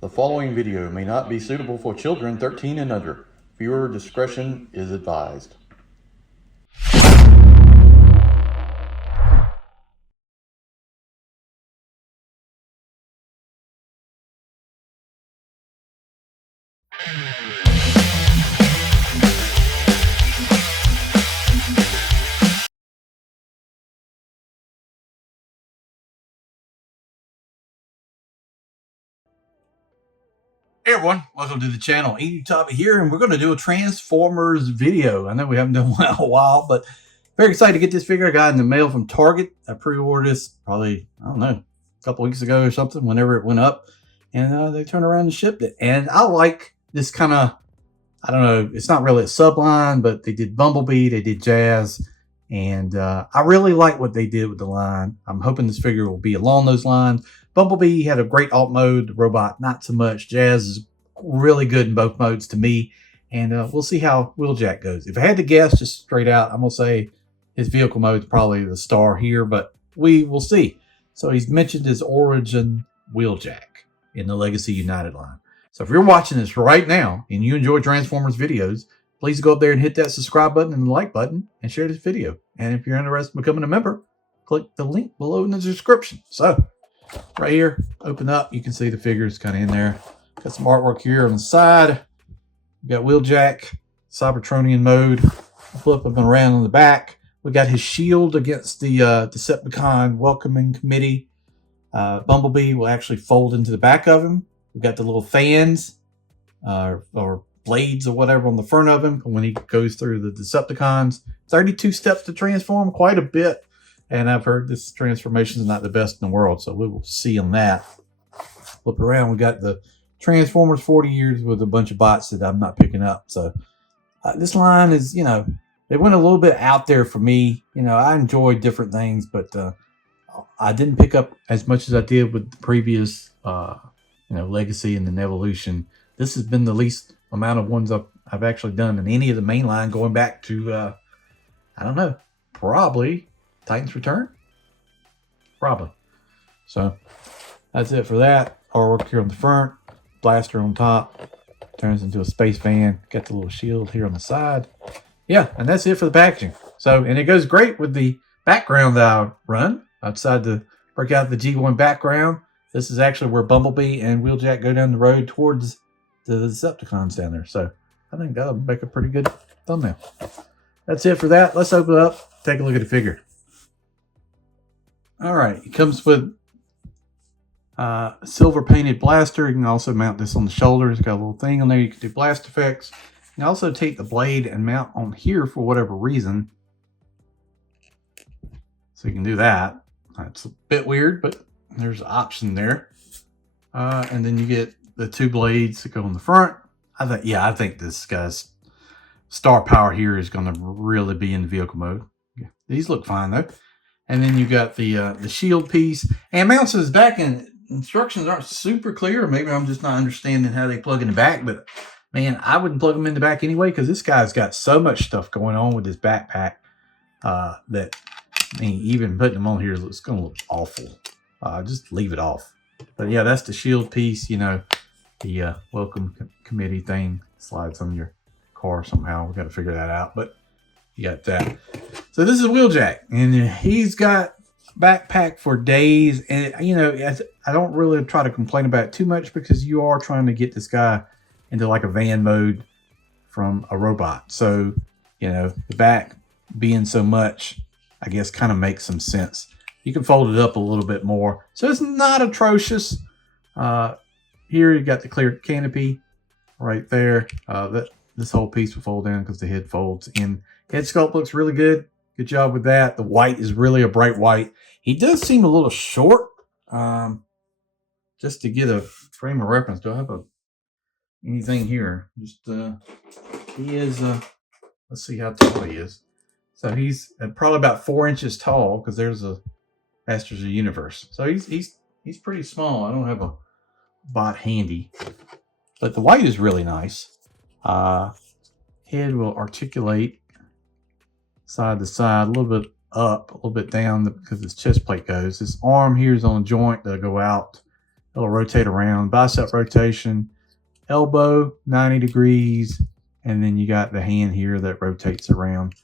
The following video may not be suitable for children 13 and under. Viewer discretion is advised. Hey everyone, welcome to the channel. Enewtabie here, and we're going to do a Transformers video. I know we haven't done one in a while, but very excited to get this figure. I got in the mail from Target. I pre-ordered this probably, I don't know, a couple weeks ago or something, whenever it went up. And they turned around and shipped it. And I like this kind of, I don't know, it's not really a subline, but they did Bumblebee, they did Jazz. And I really like what they did with the line. I'm hoping this figure will be along those lines. Bumblebee had a great alt mode. The robot, not so much. Jazz is really good in both modes to me. And we'll see how Wheeljack goes. If I had to guess, just straight out, I'm going to say his vehicle mode is probably the star here, but we will see. So he's mentioned his origin Wheeljack in the Legacy United line. So if you're watching this right now and you enjoy Transformers videos, please go up there and hit that subscribe button and the like button and share this video. And if you're interested in becoming a member, click the link below in the description. So right here, open up, you can see the figures kind of in there. Got some artwork here on the side. We got Wheeljack, Cybertronian mode. Flip him around on the back. We got his shield against the Decepticon welcoming committee. Bumblebee will actually fold into the back of him. We got the little fans or blades or whatever on the front of him when he goes through the Decepticons. 32 steps to transform, quite a bit. And I've heard this transformation is not the best in the world, so we will see on that. Flip around, we got the Transformers 40 years with a bunch of bots that I'm not picking up. So this line is, you know, they went a little bit out there for me. You know, I enjoy different things, but I didn't pick up as much as I did with the previous, you know, Legacy and then Evolution. This has been the least amount of ones I've actually done in any of the main line, going back to, I don't know, probably Titan's Return? Probably. So that's it for that. Artwork here on the front. Blaster on top. Turns into a space van. Got the little shield here on the side. Yeah, and that's it for the packaging. So, and it goes great with the background that I run. I decided to break out the G1 background. This is actually where Bumblebee and Wheeljack go down the road towards the Decepticons down there. So I think that'll make a pretty good thumbnail. That's it for that. Let's open it up. Take a look at the figure. All right, it comes with silver painted blaster. You can also mount this on the shoulders. It's got a little thing on there. You can do blast effects. You can also take the blade and mount on here for whatever reason. So you can do that. That's a bit weird, but there's an option there. And then you get the two blades that go on the front. I think this guy's star power here is going to really be in the vehicle mode. Yeah, these look fine though. And then you got the shield piece, and mounts his back, and instructions aren't super clear. Maybe I'm just not understanding how they plug in the back, but man, I wouldn't plug them in the back anyway, because this guy's got so much stuff going on with his backpack that, I mean, even putting them on here is going to look awful. Just leave it off. But yeah, that's the shield piece. You know, the welcome committee thing slides on your car somehow. We got to figure that out, but you got that. So this is Wheeljack, and he's got backpack for days. And you know, I don't really try to complain about it too much, because you are trying to get this guy into like a van mode from a robot. So, you know, the back being so much, I guess, kind of makes some sense. You can fold it up a little bit more, so it's not atrocious. Here you got the clear canopy right there. This whole piece will fold down because the head folds in. Head sculpt looks really good. Good job with that. The white is really a bright white. He does seem a little short. Just to get a frame of reference, do I have anything here? Just he is. Let's see how tall he is. So he's probably about 4 inches tall, because there's a Masters of the Universe. So he's pretty small. I don't have a bot handy, but the white is really nice. Head will articulate side to side, a little bit up, a little bit down, because his chest plate goes. This arm here is on a joint that'll go out It'll rotate around, bicep rotation, elbow 90 degrees, and then you got the hand here that rotates around.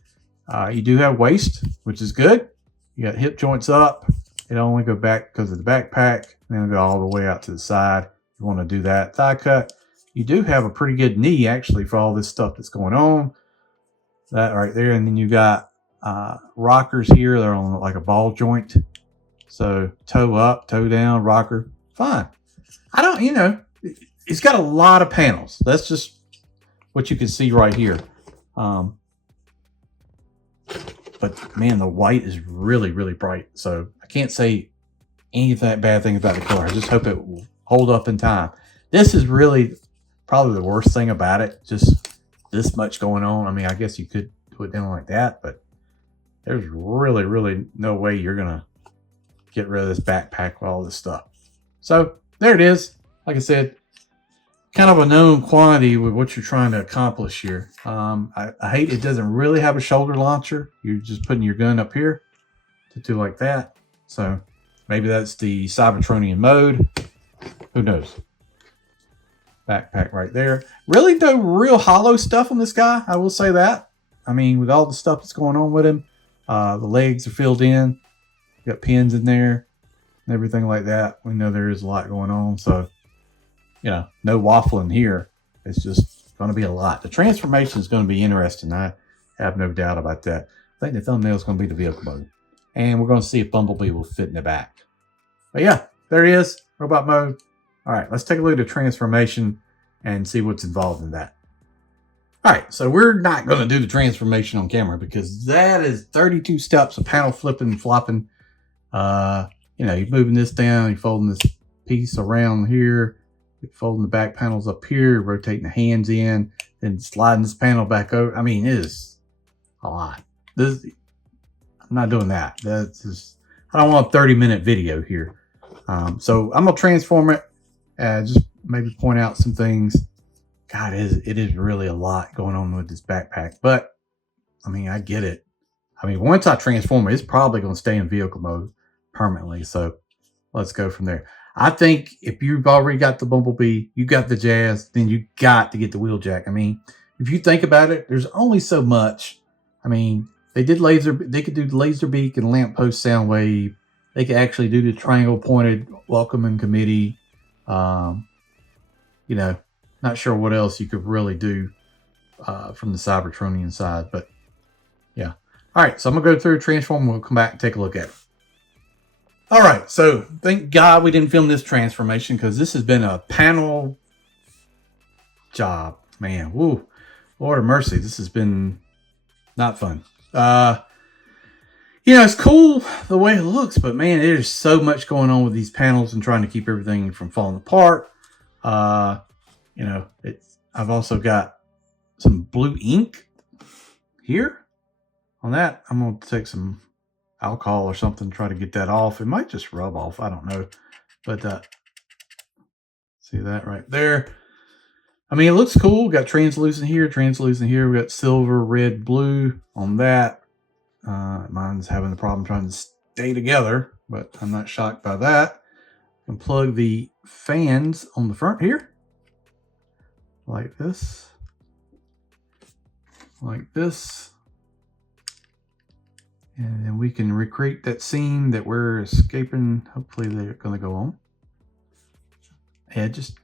You do have waist, which is good. You got hip joints up. It only go back because of the backpack, and then it'll go all the way out to the side. You want to do that. Thigh cut. You do have a pretty good knee actually for all this stuff that's going on. That right there, and then you got rockers here. They're on like a ball joint. So toe up, toe down, rocker. Fine. I don't, you know, it's got a lot of panels. That's just what you can see right here. But man, the white is really, really bright. So I can't say anything bad thing about the color. I just hope it will hold up in time. This is really probably the worst thing about it. Just this much going on. I mean, I guess you could put it down like that, but there's really, really no way you're going to get rid of this backpack with all this stuff. So there it is. Like I said, kind of a known quantity with what you're trying to accomplish here. I hate it doesn't really have a shoulder launcher. You're just putting your gun up here to do like that. So maybe that's the Cybertronian mode. Who knows? Backpack right there. Really no real hollow stuff on this guy. I will say that. I mean, with all the stuff that's going on with him, the legs are filled in. You got pins in there and everything like that. We know there is a lot going on. So, you know, no waffling here. It's just going to be a lot. The transformation is going to be interesting. I have no doubt about that. I think the thumbnail is going to be the vehicle mode. And we're going to see if Bumblebee will fit in the back. But yeah, there he is. Robot mode. All right, let's take a look at the transformation and see what's involved in that. All right, so we're not going to do the transformation on camera because that is 32 steps of panel flipping and flopping. You know, you're moving this down, you're folding this piece around here, you're folding the back panels up here, rotating the hands in, then sliding this panel back over. I mean, it is a lot. I'm not doing that. That's just, I don't want a 30-minute video here. So I'm gonna transform it. Just maybe point out some things. God, it is really a lot going on with this backpack. But I mean, I get it. I mean, once I transform it, it's probably going to stay in vehicle mode permanently. So let's go from there. I think if you've already got the Bumblebee, you got the Jazz, then you got to get the Wheeljack. I mean, if you think about it, there's only so much. I mean, they could do the laser beak and lamppost sound wave. They could actually do the triangle pointed welcoming committee. You know, not sure what else you could really do from the Cybertronian side, but yeah. All right, so I'm gonna go through transform. We'll come back and take a look at it. All right, so thank God we didn't film this transformation because this has been a panel job, man. Woo, Lord of mercy, this has been not fun. You know, it's cool the way it looks, but man, there's so much going on with these panels and trying to keep everything from falling apart. You know, I've also got some blue ink here on that. I'm going to take some alcohol or something, try to get that off. It might just rub off. I don't know. But see that right there. I mean, it looks cool. Got translucent here, translucent here. We got silver, red, blue on that. Mine's having a problem trying to stay together, but I'm not shocked by that. And plug the fans on the front here. Like this. Like this. And then we can recreate that scene that we're escaping. Hopefully they're going to go on. Yeah, just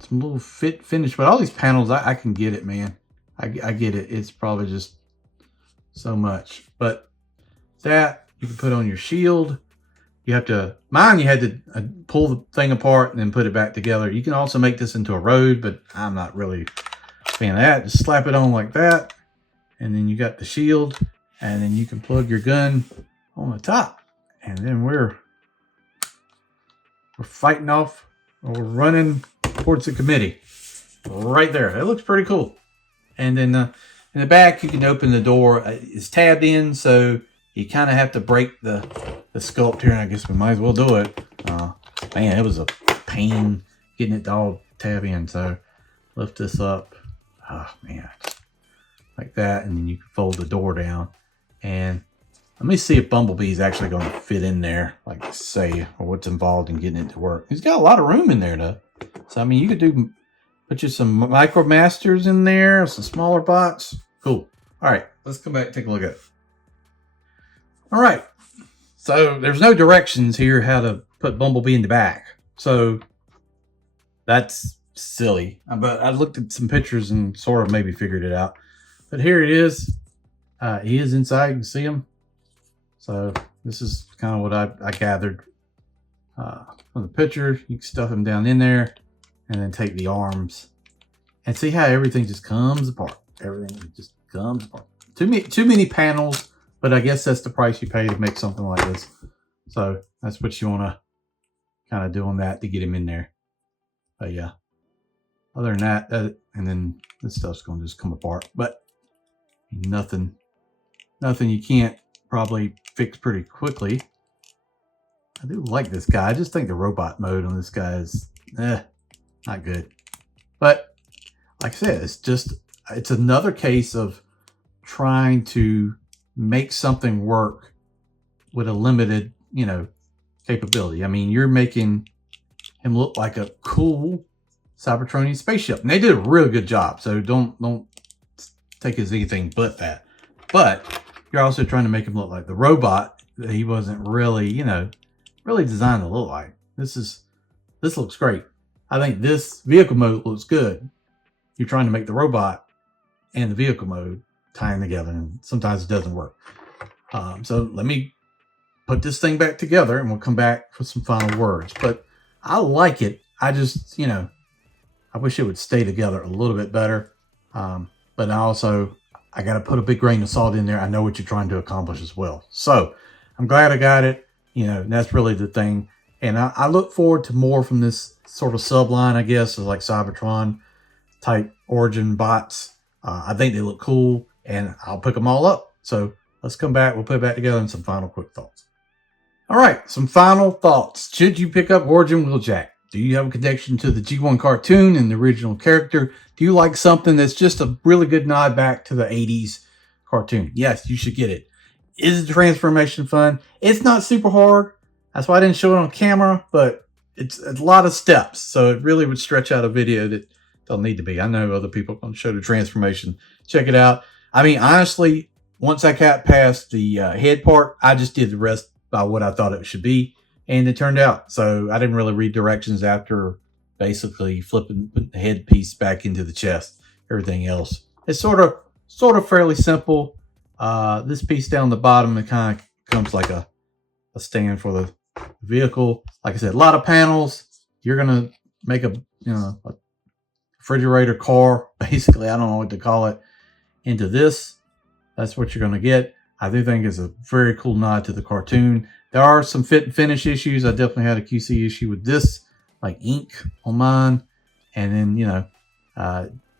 some little finish. But all these panels, I can get it, man. I get it. It's probably just so much. But that you can put on your shield. You have to, mine you had to pull the thing apart and then put it back together. You can also make this into a road, but I'm not really a fan of that. Just slap it on like that. And then you got the shield. And then you can plug your gun on the top. And then we're fighting off, or we're running towards the committee. Right there. It looks pretty cool. And then in the back, you can open the door. It's tabbed in, so you kind of have to break the sculpt here. And I guess we might as well do it. Man, it was a pain getting it to all tab in. So lift this up. Oh, man. Like that. And then you can fold the door down. And Let me see if Bumblebee's actually going to fit in there, like say, or what's involved in getting it to work. He's got a lot of room in there, though. So, I mean, you could put you some Micro Masters in there, some smaller bots. Cool. All right, let's come back and take a look at it. All right. So, there's no directions here how to put Bumblebee in the back. So, that's silly. But I looked at some pictures and sort of maybe figured it out. But here it is. He is inside. You can see him. So this is kind of what I gathered from the picture. You can stuff him down in there and then take the arms and see how everything just comes apart. Everything just comes apart. Too many panels, but I guess that's the price you pay to make something like this. So that's what you want to kind of do on that to get him in there. But yeah, other than that, and then this stuff's going to just come apart. But nothing you can't probably fix pretty quickly. I do like this guy. I just think the robot mode on this guy is not good. But like I said, it's another case of trying to make something work with a limited, capability. I mean, you're making him look like a cool Cybertronian spaceship. And they did a really good job. So don't take it as anything but that. But you're also trying to make him look like the robot that he wasn't really, really designed to look like. This looks great. I think this vehicle mode looks good. You're trying to make the robot and the vehicle mode tying together, and sometimes it doesn't work. So let me put this thing back together, and we'll come back for some final words. But I like it. I just, I wish it would stay together a little bit better. But I got to put a big grain of salt in there. I know what you're trying to accomplish as well. So I'm glad I got it. That's really the thing. And I look forward to more from this sort of subline, I guess, of like Cybertron type origin bots. I think they look cool, and I'll pick them all up. So let's come back. We'll put it back together and some final quick thoughts. All right, some final thoughts. Should you pick up Origin Wheeljack? Do you have a connection to the G1 cartoon and the original character? Do you like something that's just a really good nod back to the 80s cartoon? Yes, you should get it. Is the transformation fun? It's not super hard. That's why I didn't show it on camera, but it's a lot of steps. So it really would stretch out a video that don't need to be. I know other people are going to show the transformation. Check it out. I mean, honestly, once I got past the head part, I just did the rest by what I thought it should be. And it turned out. So I didn't really read directions after basically putting the headpiece back into the chest. Everything else, it's sort of fairly simple. This piece down the bottom, it kind of comes like a stand for the vehicle. Like I said, a lot of panels. You're gonna make a refrigerator car, basically. I don't know what to call it. Into this, that's what you're gonna get. I do think it's a very cool nod to the cartoon. There are some fit and finish issues. I definitely had a QC issue with this, like ink on mine. And then,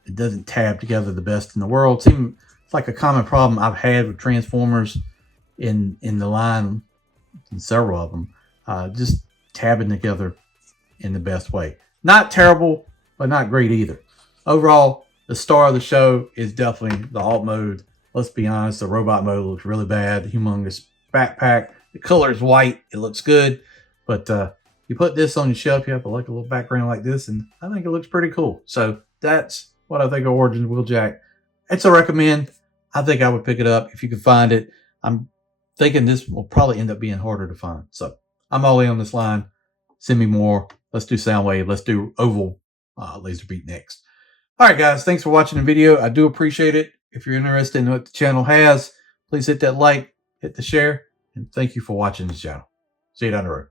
it doesn't tab together the best in the world. It's like a common problem I've had with Transformers in the line, and several of them, just tabbing together in the best way. Not terrible, but not great either. Overall, the star of the show is definitely the alt mode. Let's be honest, the robot mode looks really bad. Humongous backpack. The color is white. It looks good. But you put this on your shelf, you have like a little background like this, and I think it looks pretty cool. So that's what I think of Origin Wheeljack. It's a recommend. I think I would pick it up if you can find it. I'm thinking this will probably end up being harder to find. So I'm all in on this line. Send me more. Let's do Soundwave. Let's do Oval Laser Beat next. All right, guys. Thanks for watching the video. I do appreciate it. If you're interested in what the channel has, please hit that like, hit the share, and thank you for watching this channel. See you down the road.